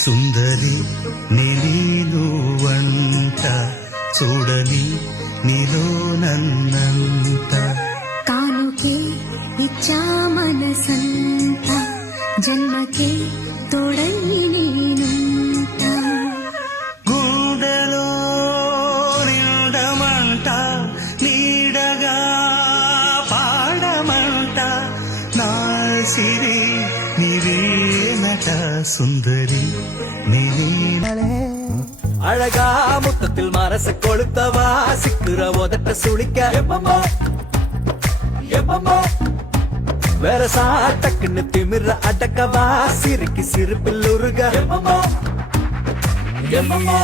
సుందరి నీలువంట చూడని నీలో నన్నంత కానుకే ఇచ్చా మనసంత జన్మకే తోడని నేనుంట గుండెలో నిండమంట నీడగా పాడమంట నా సిరి నీవేనట సుందరి నీవే அழகா முத்தத்தில் மனச கொளுத்தவா சிக்குற உதட்ட சுளிக்க எப்பமோ எப்பமோ வேற சாட்டக்குன்னு திமிர அடக்கவா சிரிக்கு சிரிப்பில் உருக எப்பமோ எப்பமோ